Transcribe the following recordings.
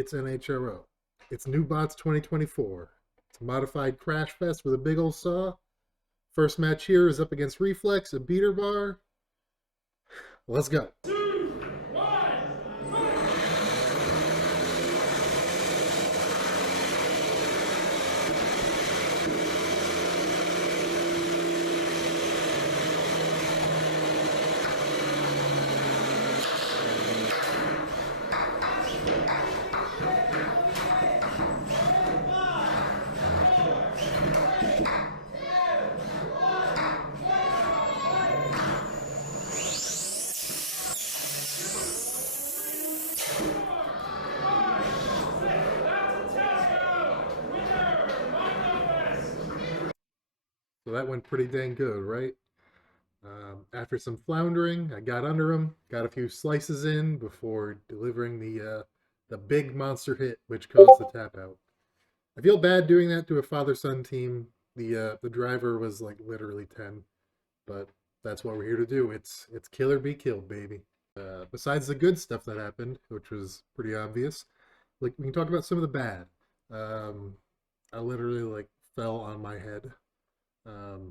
it's NHRL. It's New Bots 2024. It's a modified Crash Fest with a big old saw. First match here is up against Reflex, a beater bar. Let's go. 2, 1, So that went pretty dang good, right? After some floundering, I got under him, got a few slices in before delivering the big monster hit, which caused the tap out. I feel bad doing that to a father-son team. The driver was like literally 10, but that's what we're here to do. It's kill or be killed, baby. Besides the good stuff that happened, which was pretty obvious, like we can talk about some of the bad. I literally like fell on my head.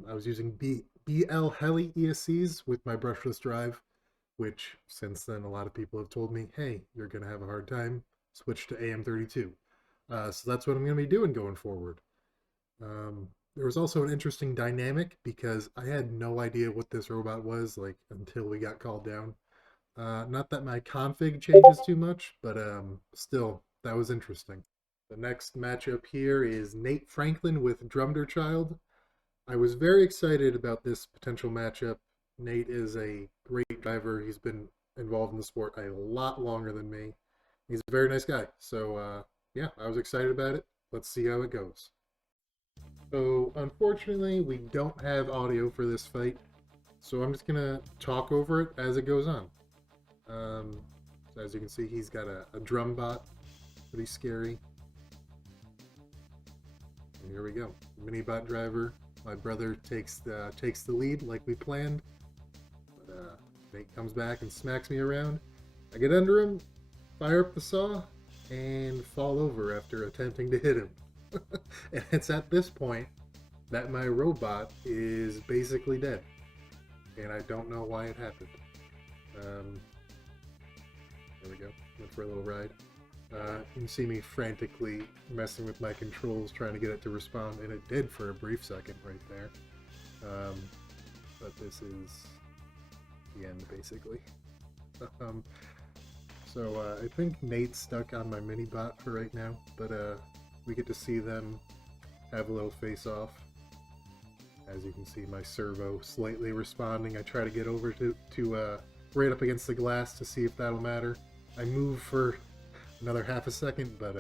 I was using BL Heli ESCs with my brushless drive, which since then a lot of people have told me, hey, you're going to have a hard time, switch to AM32. So that's what I'm going to be doing going forward. There was also an interesting dynamic because I had no idea what this robot was like until we got called down. Not that my config changes too much, but still, that was interesting. The next matchup here is Nate Franklin with Drumderchild. I was very excited about this potential matchup. Nate is a great driver. He's been involved in the sport a lot longer than me. He's a very nice guy. So, yeah, I was excited about it. Let's see how it goes. So, unfortunately, we don't have audio for this fight. So I'm just going to talk over it as it goes on. So as you can see, he's got a drum bot. Pretty scary. And here we go. Mini bot driver. My brother takes the lead like we planned. But Nate comes back and smacks me around. I get under him, fire up the saw, and fall over after attempting to hit him. And it's at this point that my robot is basically dead. And I don't know why it happened. There we go. Went for a little ride. You can see me frantically messing with my controls, trying to get it to respond, and it did for a brief second right there. But this is the end, basically. So I think Nate's stuck on my mini bot for right now, but we get to see them have a little face-off. As you can see, my servo slightly responding. I try to get over to right up against the glass to see if that'll matter. I move for another half a second, but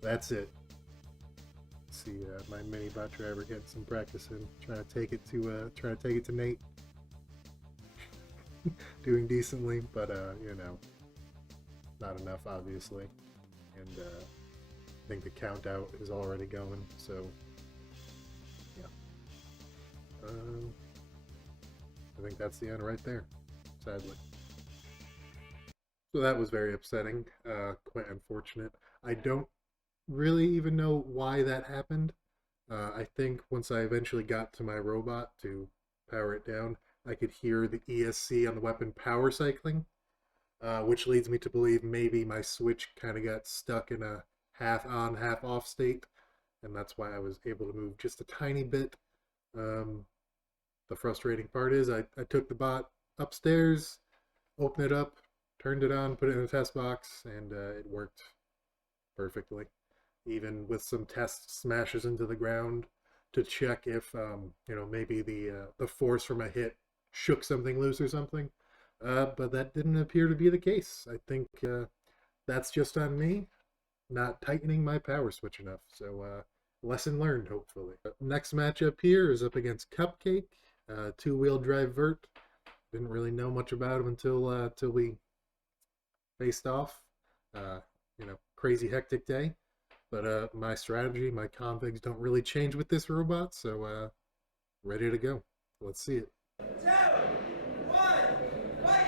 that's it. Let's see my mini bot driver getting some practice in, trying to take it to Nate. Doing decently, but you know, not enough obviously. And I think the count out is already going, so yeah. I think that's the end right there, sadly. So that was very upsetting, quite unfortunate. I don't really even know why that happened. I think once I eventually got to my robot to power it down, I could hear the ESC on the weapon power cycling, which leads me to believe maybe my switch kind of got stuck in a half on, half off state, and that's why I was able to move just a tiny bit. The frustrating part is I took the bot upstairs, opened it up, turned it on, put it in the test box, and it worked perfectly. Even with some test smashes into the ground to check if, you know, maybe the force from a hit shook something loose or something. But that didn't appear to be the case. I think that's just on me not tightening my power switch enough. So lesson learned, hopefully. Next matchup here is up against Cupcake, two-wheel drive vert. Didn't really know much about him until we faced off. You know, crazy hectic day. But my strategy, my configs don't really change with this robot, so ready to go. Let's see it. 2, 1, fight!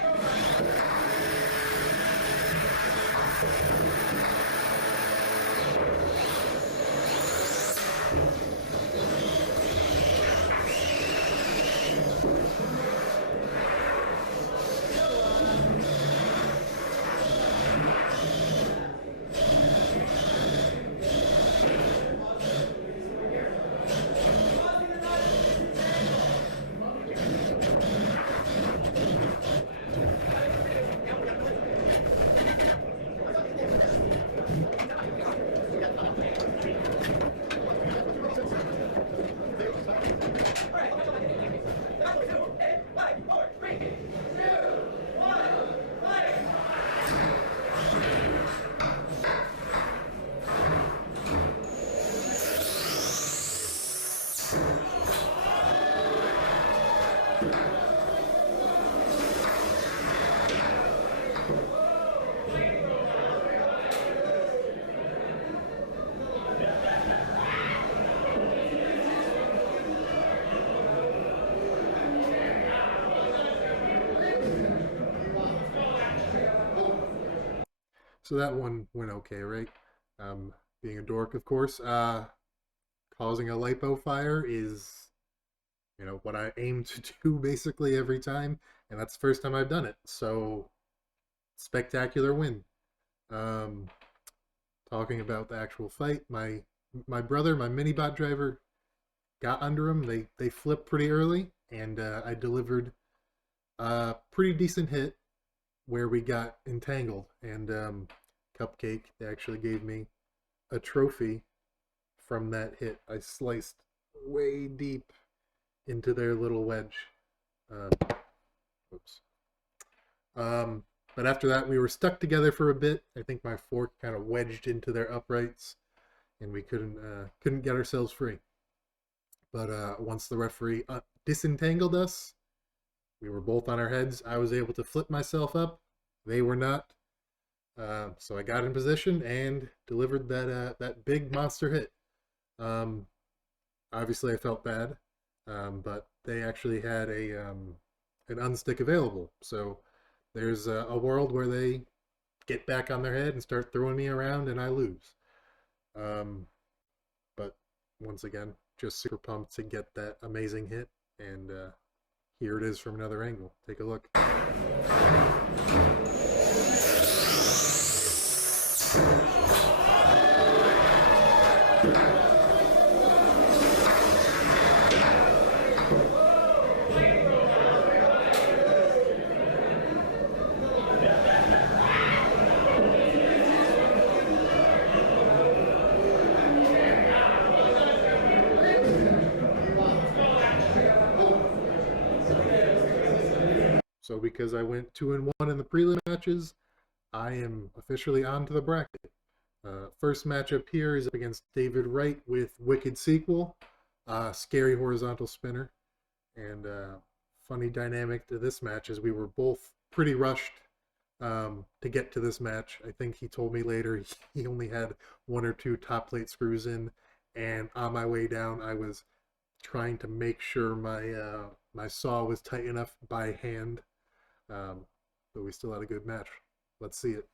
So that one went okay, right? Being a dork, of course. Causing a lipo fire is, what I aim to do basically every time, and that's the first time I've done it. So spectacular win. Um, Talking about the actual fight, my brother, my mini bot driver, got under him. They flipped pretty early, and I delivered a pretty decent hit where we got entangled. And Cupcake, they actually gave me a trophy from that hit. I sliced way deep into their little wedge. Um, Oops. But after that, we were stuck together for a bit. I think my fork kind of wedged into their uprights, and we couldn't get ourselves free. But once the referee disentangled us, we were both on our heads. I was able to flip myself up. They were not. So I got in position and delivered that big monster hit. Um, Obviously, I felt bad, but they actually had an unstick available. So there's a world where they get back on their head and start throwing me around, and I lose. Um, but once again, just super pumped to get that amazing hit, and here it is from another angle. Take a look. So because I went 2-1 in the prelim matches, I am officially on to the bracket. First matchup here is against David Wright with Wicked Sequel, scary horizontal spinner. And funny dynamic to this match is we were both pretty rushed to get to this match. I think he told me later he only had 1 or 2 top plate screws in, and on my way down, I was trying to make sure my saw was tight enough by hand. But we still had a good match. Let's see it.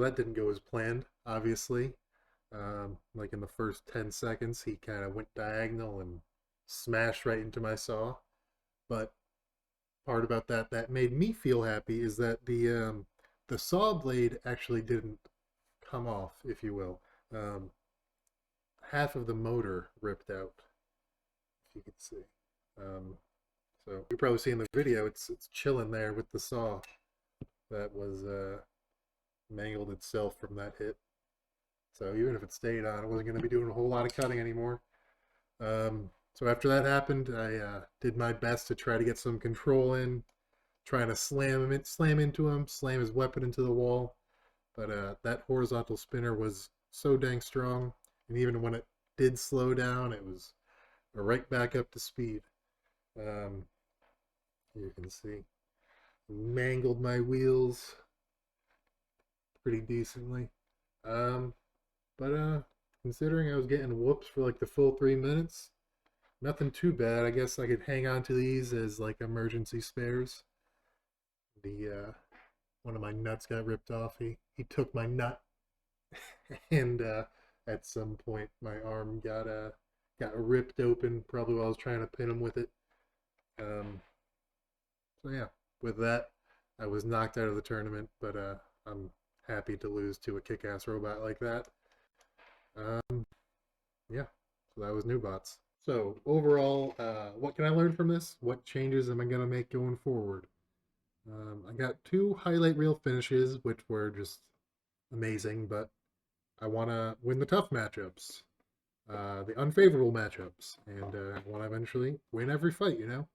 that didn't go as planned, obviously. Like in the first 10 seconds, he kind of went diagonal and smashed right into my saw. But part about that made me feel happy is that the saw blade actually didn't come off, if you will. Um, Half of the motor ripped out, if you can see. So you probably see in the video, it's chilling there with the saw that was mangled itself from that hit. So even if it stayed on, I wasn't going to be doing a whole lot of cutting anymore. So after that happened, I did my best to try to get some control in, trying to slam into him, slam his weapon into the wall. But that horizontal spinner was so dang strong, and even when it did slow down, it was right back up to speed. Um, you can see, mangled my wheels pretty decently. Um, but considering I was getting whoops for like the full 3 minutes, nothing too bad. I guess I could hang on to these as like emergency spares. The one of my nuts got ripped off. He took my nut, and at some point my arm got ripped open. Probably while I was trying to pin him with it. Um, so yeah, with that, I was knocked out of the tournament. But I'm happy to lose to a kick-ass robot like that. Yeah, so that was new bots. So overall, what can I learn from this? What changes am I gonna make going forward? I got 2 highlight reel finishes, which were just amazing, but I want to win the tough matchups, the unfavorable matchups, and I want to eventually win every fight, you know?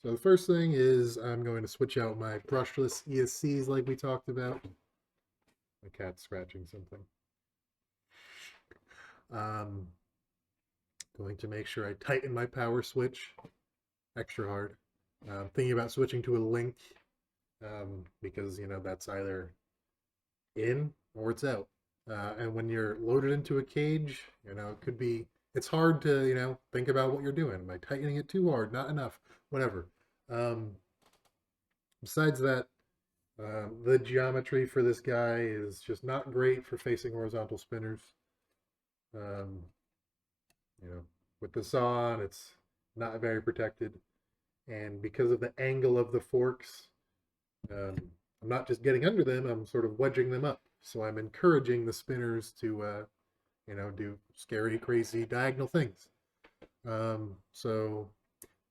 So the first thing is I'm going to switch out my brushless ESCs like we talked about. My cat's scratching something. Going to make sure I tighten my power switch extra hard. Thinking about switching to a link because, you know, that's either in or it's out. And when you're loaded into a cage, you know, it could be, it's hard to, you know, think about what you're doing. Am I tightening it too hard? Not enough? Whatever. Besides that, the geometry for this guy is just not great for facing horizontal spinners. You know, with the saw on, it's not very protected. And because of the angle of the forks, I'm not just getting under them, I'm sort of wedging them up. So I'm encouraging the spinners to, you know, do scary, crazy diagonal things. So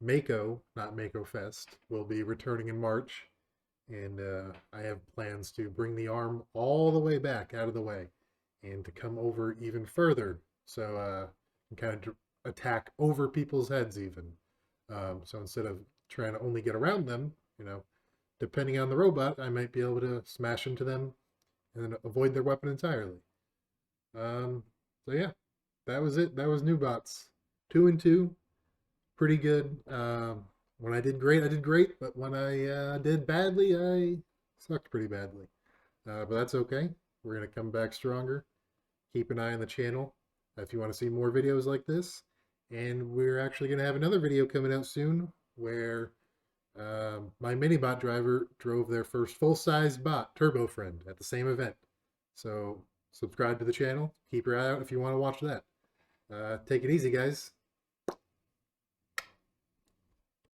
Mako, not Makofest, will be returning in March. And I have plans to bring the arm all the way back out of the way and to come over even further. So kind of attack over people's heads even. So instead of trying to only get around them, you know, depending on the robot, I might be able to smash into them and then avoid their weapon entirely. So yeah, that was it. That was new bots. 2 and 2, pretty good. When I did great, I did great, but when I did badly, I sucked pretty badly. But that's okay. We're gonna come back stronger. Keep an eye on the channel if you want to see more videos like this. And we're actually gonna have another video coming out soon where my mini bot driver drove their first full-size bot, Turbo Friend, at the same event. So subscribe to the channel. Keep your eye out if you want to watch that. Take it easy, guys.